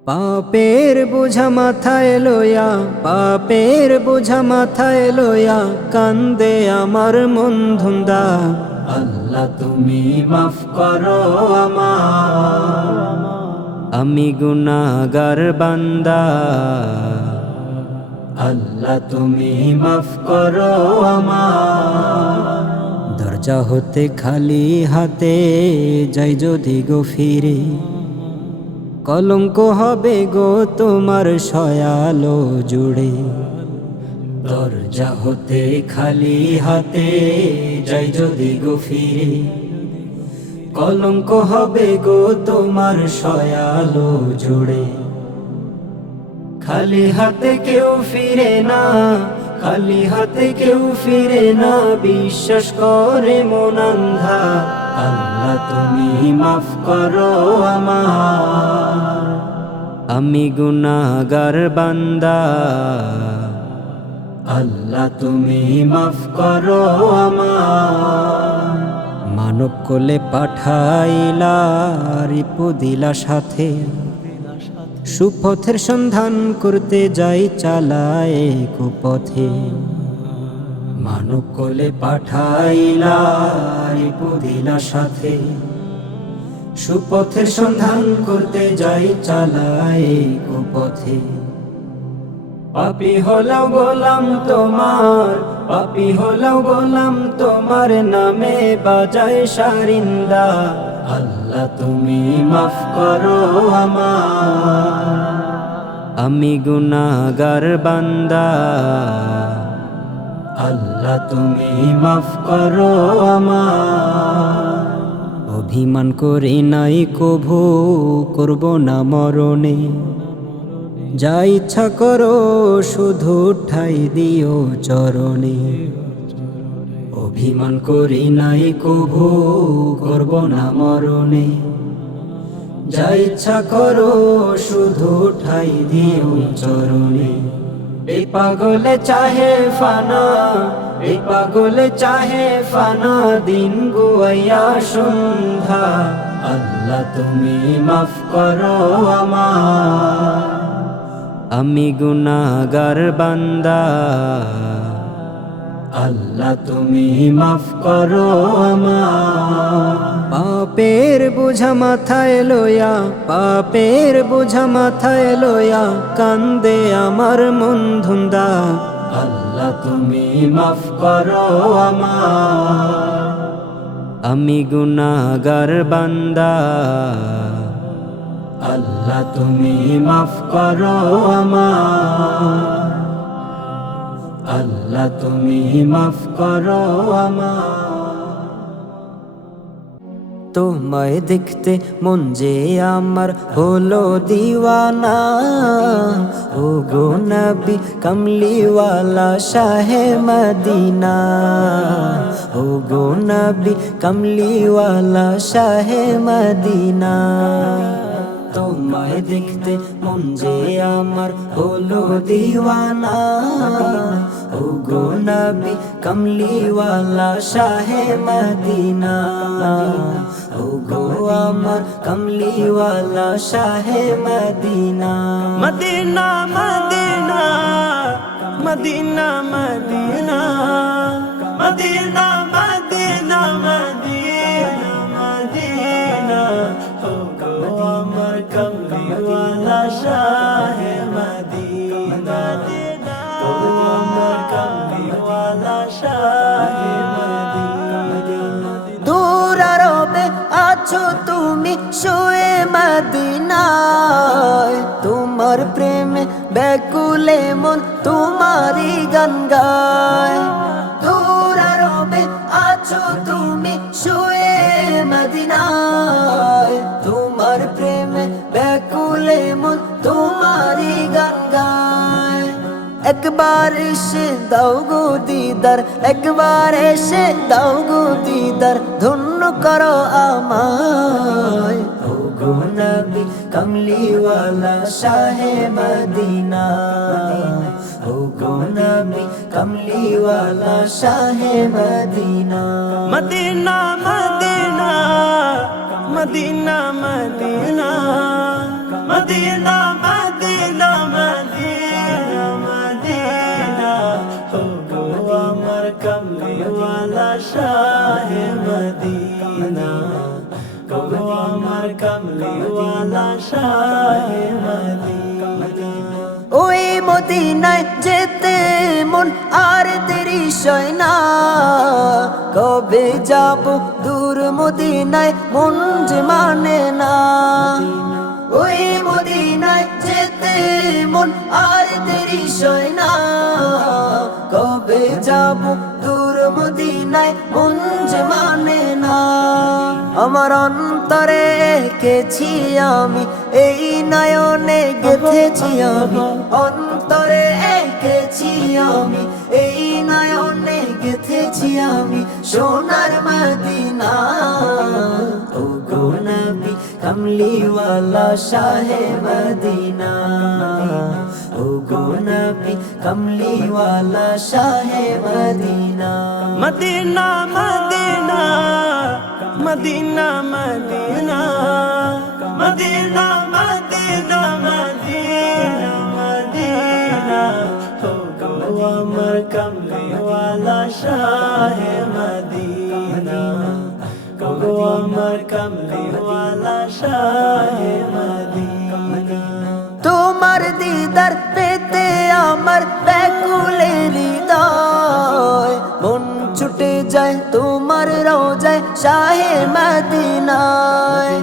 পাপের বোঝা মাথায় লইয়া পাপের বোঝা মাথায় লইয়া কান্দে আমার মন ধুন্দা আল্লাহ তুমি মাফ করো আমার আমি গুনাহগার বান্দা আল্লাহ তুমি মাফ করো আমার দরজা হতে খালি হাতে যাই যদি গো ফিরে কলঙ্ক হবে গো তোমার সয়ালো জুড়ে দরজা হতে খালি হাতে যাই যদি গো ফিরে কলঙ্ক হবে গো তোমার সয়ালো জুড়ে খালি হাতে কেউ ফিরে না খালি হাতে কেউ ফিরে না বিশ্বাস করে মন অন্ধা আল্লাহ তুমি মাফ করো আমার আমি গুনাহগার বান্দা আল্লাহ তুমি মাফ করো আমার মানব কোলে পাঠাইলা রিপু দিলা সাথে সুপথের সন্ধান করতে যাই চালায় কুপথে মানব কোলে পাঠাইলা রিপু দিলা সাথে সুপথের সন্ধান করতে যাই চালায় কুপথে পাপী হলাও গোলাম তোমার পাপী হলাও গোলাম তোমার নামে বাজায় সারিন্দা আল্লাহ তুমি মাফ করো আমার আমি গুনাহগার বান্দা আল্লাহ তুমি মাফ করো আমার অভিমান করে নাই কভু করব না মরণে যা ইচ্ছা করো শুধু ঠাই দিও চরণে অভিমান করি নাই কভু করব না মরণে যা ইচ্ছা করো শুধু ঠাই দিও চরণে এই পাগলে চাহে ফানা এই পাগলে চাহে ফানা দিন গুয়াইয়া সন্ধ্যা আল্লাহ তুমি মাফ করো আমার আমি গুনাহগার বান্দা আল্লাহ তুমি মাফ করো আমার পাপের বোঝা মাথায় লইয়া পাপের বোঝা মাথায় লইয়া কান্দে আমার মন ধুন্দা আল্লাহ তুমি মাফ করো আমার আমি গুনাহগার বান্দা আল্লাহ তুমি মাফ করো আমার আল্লাহ তুমি মাফ করো আমার তোমায় দেখতে মন যে আমার হলো দিওয়ানা ও গো নবী কমলিওয়ালা শাহে মদিনা ও গো নবী কমলিওয়ালা শাহে মদিনা তোমায় দেখতে মন যে আমার হলো দিওয়ানা ও গো নবী কমলিওয়ালা শাহে মদিনা ও গো আমার কমলিওয়ালা শাহে মদিনা মদিনা মদিনা মদিনা মদিনা মদিনা মদিনা মদিনা মদিনা ও গো আমার কমলিওয়ালা শাহে মদিনা তোমার প্রেমে ব্যাকুলে মন তোমারই গান গায় দূর আরবে আছো তুমি শুয়ে মদিনায় তোমার প্রেমে ব্যাকুলে মন তোমারই গান গায় একবার এসে দাও গো দিদার একবার এসে দাও গো দিদার ধন্য করো আমায় ও গো নবী কমলিওয়ালা শাহে মদিনা ও গো নবী কমলিওয়ালা শাহে মদিনা মদিনা মদিনা মদিনা মদিনা মদিনা মদিনা মদিনা মদিনা ও গো আমার কমলিওয়ালা শাহে মদিনা ও গো আমার কমলিওয়ালা শাহে মদিনা ওই মদিনায় যেতে মন আর দেরি সয় না কবে যাব দূর মদিনায় মন যে মানে না ওই মদিনায় যেতে মন আর দেরি সয় না কবে যাব দূর মদিনায় মন যে মানে না আমার অন্তরে এঁকেছি আমি এই নয়নে গেঁথেছি আমি অন্তরে এঁকেছি আমি এই নয়নে গেঁথেছি আমি সোনার মদিনা ও গো নবী কমলিওয়ালা শাহে মদিনা ও গো নবী কমলিওয়ালা শাহে মদিনা মদিনা মদিনা মদিনা মদিনা মদিনা মদিনা মদিনা মদিনা ও গো আমার কমলিওয়ালা শাহে মদিনা ও গো আমার কমলিওয়ালা শাহে মদিনা তোমার দিদার পেতে আমার ব্যাকুলে হৃদয় মন ছুটে যায় তোমার রোজায় শাহে মদিনায়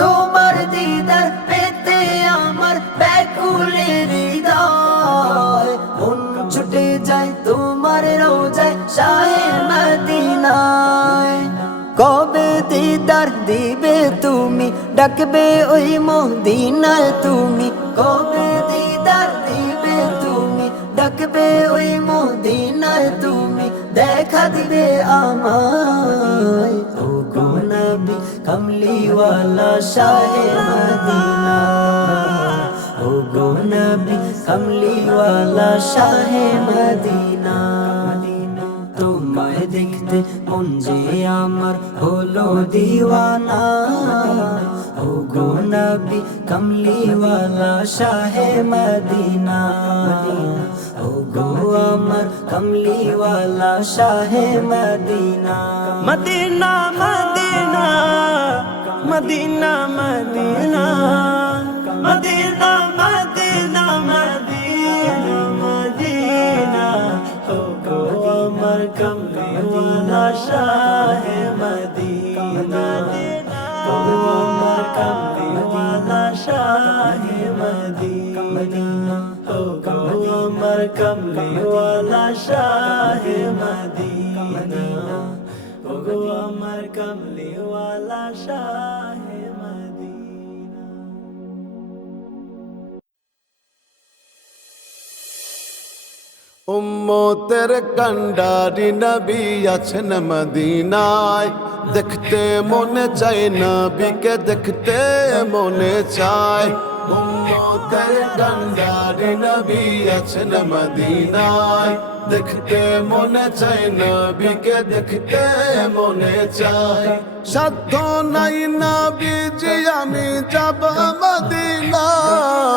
তোমার দিদার পেতে আমার ব্যাকুলে হৃদয় মন ছুটে যায় তোমার রোজায় শাহে মদিনায় কবে দিদার দিবে তুমি ডাকবে ওই মদিনায় তুমি কবে দিদার দিবে তুমি ডাকবে ওই মদিনায় তুমি দেখা দিবে আমায় ও গো নবী কমলিওয়ালা শাহে মদিনা ও গো নবী কমলিওয়ালা শাহে মদিনা তোমায় দেখতে মন যে আমার হলো দিওয়ানা ও গো নবী কমলিওয়ালা শাহে মদিনা ও গো আমার কমলিওয়ালা শাহে মদিনা মদিনা মদিনা মদিনা মদিনা মদিনা মদিনা মদিনা মদিনা ও গো আমার কমলিওয়ালা শাহে মদিনা ও গো আমার কমলিওয়ালা শাহে মদিনা ও গো আমার কমলিওয়ালা শাহে মদিনা ও গো আমার কমলিওয়ালা শাহে মদিনা উম্মতের কান্ডারি নবী আছেন মদিনায় দেখতে মনে চায় নবীকে দেখতে মনে চায় উম্মতের কান্ডারি নবী আছেন মদিনায় দেখতে মনে চায় নবীকে দেখতে মনে চায় সাধ্য নাই নবীজি আমি যাব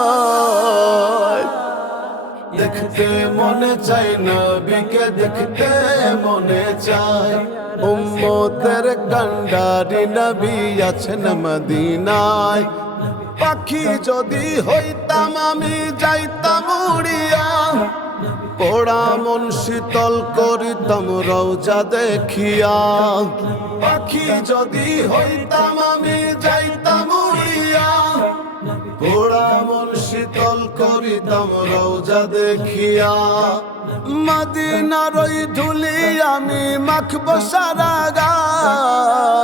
মদিনায় দেখতে মনে চায় নবীকে দেখতে মনে চায় উম্মতের কান্ডারি নবী আছেন মদিনায় পাখি যদি হইতাম আমি যাইতাম উড়িয়া পোড়া মন শীতল করিতাম রওজা দেখিয়া পাখি যদি হইতাম আমি যাইতাম উড়িয়া পোড়া মন শীতল করিতাম রওজা দেখিয়া, মদিনার ওই ধুলি আমি মাখবো সারা গায়।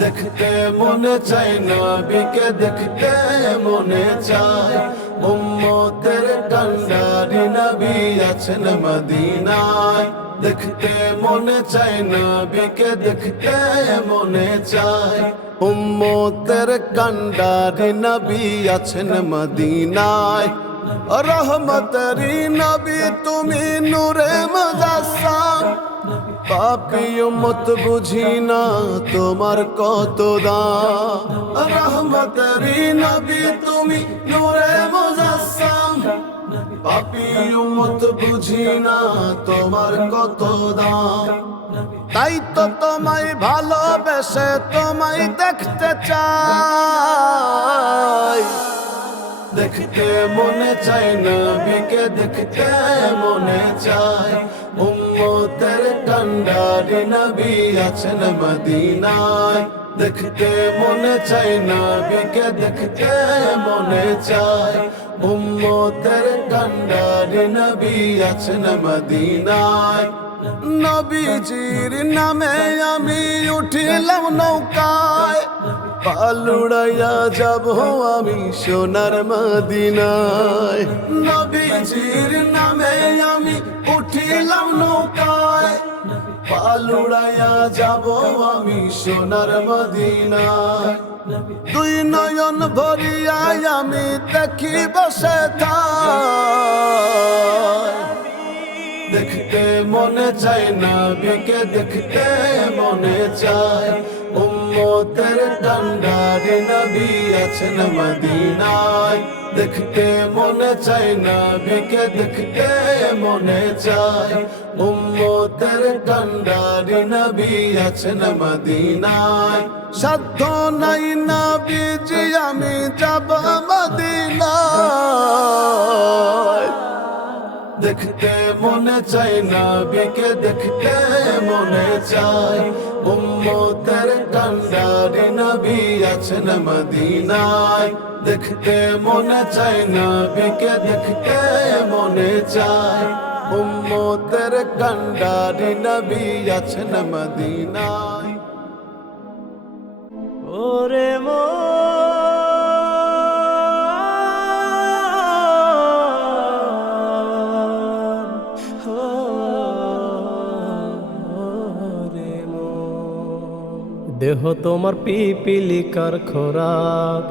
দেখতে মনে চাই নবীকে, দেখতে মনে চায়, উম্মতের কান্ডারি নবী আছেন মদিনায়। দেখতে মনে চাই নবীকে, দেখতে মনে চায়, উম্মতের কান্ডারি নবী আছেন মদিনায়। রহমতেরি নবী তুমি নূরে মুজাসসাম, পাপী উম্মত বুঝি না তোমার কত দাম। রহমতেরি নবী তুমি নূরে মুজাসসাম, পাপী উম্মত বুঝি না তোমার কত দাম। তাই তো তোমায় ভালোবেসে তোমায় দেখতে চাই। দেখতে মনে চাই নবীকে, দেখতে মনে চাই, উম্মতের কান্ডারি নবী আছেন মদিনায়। দেখতে মনে চাই নবীকে, দেখতে মনে চাই, উম্মতের কান্ডারি নবী আছেন মদিনায়। নবীজির নামে আমি উঠিলাম নৌকায়, পালুড়াইয়া যাব আমি সোনার মদিনায়। নবীজির নামে আমি উঠিলাম নৌকায়, পালুড়াইয়া যাব আমি সোনার মদিনায়। দুই নয়ন ভরিয়াই আমি দেখি বসে থাই। দেখতে মনে চাই নবীকে, দেখতে মনে চাই, উম্মতের কান্ডারি নবী আছেন মদিনায়। দেখতে মনে চাই নবীকে, দেখতে মনে চাই, উম্মতের কান্ডারি নবী আছেন মদিনায়। সাধ্য নাই নবীজি আমি যাব মদিনায়। দেখতে মনে চাই নবীকে, দেখতে মনে চাই, উম্মতের কান্ডারি নবী আছেন মদিনায়। দেখতে মনে চাই নবীকে, দেখতে মনে চাই, উম্মতের কান্ডারি নবী আছেন মদিনায়। ওরে দেহ তোমার পিপিলিকার খোরাক,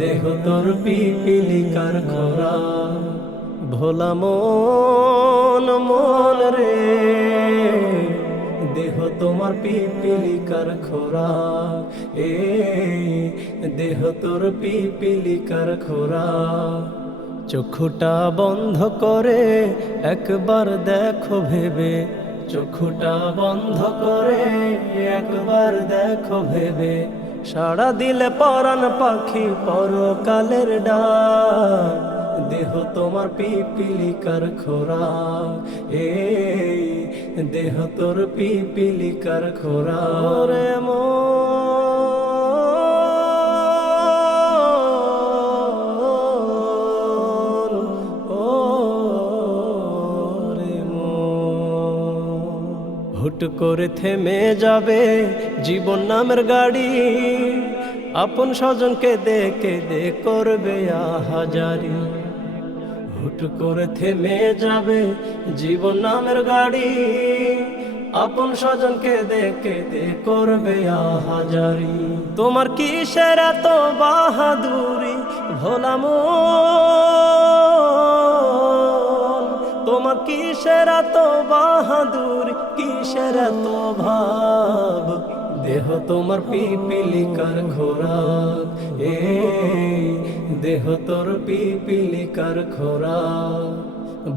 দেহ তোর পিপিলিকার খোরাক। ভোলা মন মন রে, দেহ তোমার পিপিলিকার খোরাক, দেহ তোর পিপিলিকার খোরাক। চক্ষুটা বন্ধ করে একবার দেখো ভেবে, চক্ষুটা বন্ধ করে একবার দেখো ভেবে। সাড়া দিলে পরাণ পাখি পরকালের ডাক, দেহ তোমার পিপিলিকার খোরাক, দেহ তোর পিপিলিকার খোরাক। রে হুট করে থেমে যাবে জীবন নামের গাড়ি, আপন স্বজনকে দেখে দে করবে আহাজারি। হুট করে থেমে যাবে জীবন নামের গাড়ি, আপন স্বজনকে দেখে দে করবে আহাজারি। তোমার কিসের এত বাহাদুরি ভোলা মন, তোমার কিসের এত বাহাদুরি, কিসের এত ভাব। দেহ তোমার পিপিলিকার খোরাক, দেহ তোর পিপিলিকার খোরাক।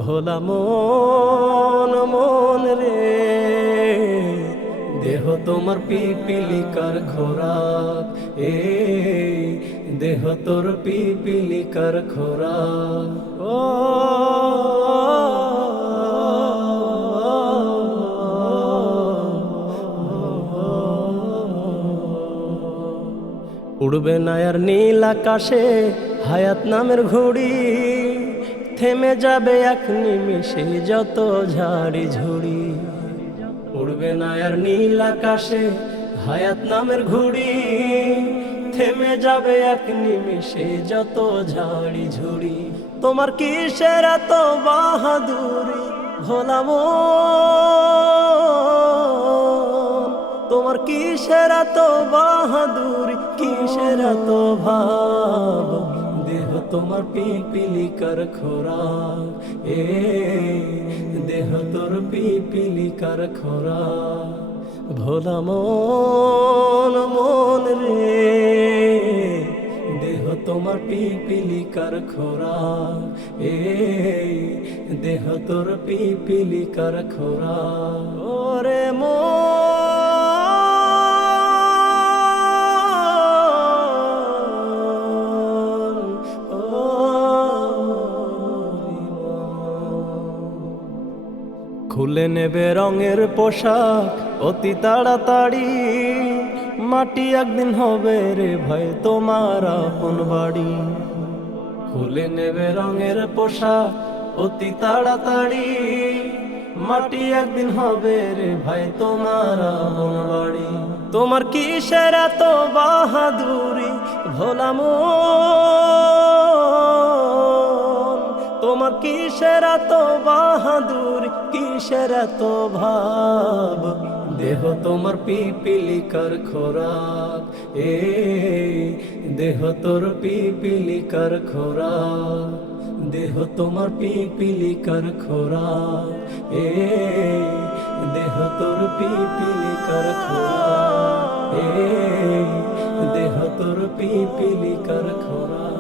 ভোলা মন মন রে, দেহ তোমার পিপিলিকার খোরাক, দেহ তোর পিপিলিকার খোরাক। ও উড়বে না আর নীল আকাশে হায়াত নামের ঘুড়ি, থেমে যাবে এক নিমিষে যত ঝাড়ি ঝুড়ি। উড়বে না আর নীল আকাশে হায়াত নামের ঘুড়ি, থেমে যাবে এক নিমিষে যত ঝাড়ি ঝুড়ি। তোমার কিসের এত বাহাদুরি ভোলা মন, তোমার কিসের এত বাহাদুরি, কিসের এত ভাব। দেহ তোমার পিপিলিকার খোরাক, দেহ তোর পিপিলিকার খোরাক। ভোলা মন মন রে, দেহ তোমার পিপিলিকার খোরাক, দেহ তোর পিপিলিকার খোরাক। ওরে খুলে নেবে রঙের পোশাক অতি তাড়াতাড়ি, মাটি একদিন হবে রে ভাই তোমার আপন বাড়ি। খুলে নেবে রঙের পোশাক অতি তাড়াতাড়ি, মাটি একদিন হবে রে ভাই তোমার আপন বাড়ি। তোমার কিসের এত বাহাদুরি ভোলা মন, তোমার কিসের এত বাহাদুরি, কিসের এত ভাব। দেহ তোমার পিপিলিকার খোরাক, দেহ তোর পিপিলিকার খোরাক। দেহ তোমার পিপিলিকার খোরাক, দেহ তোর পিপিলিকার খোরাক, দেহ তোর পিপিলিকার খোরাক।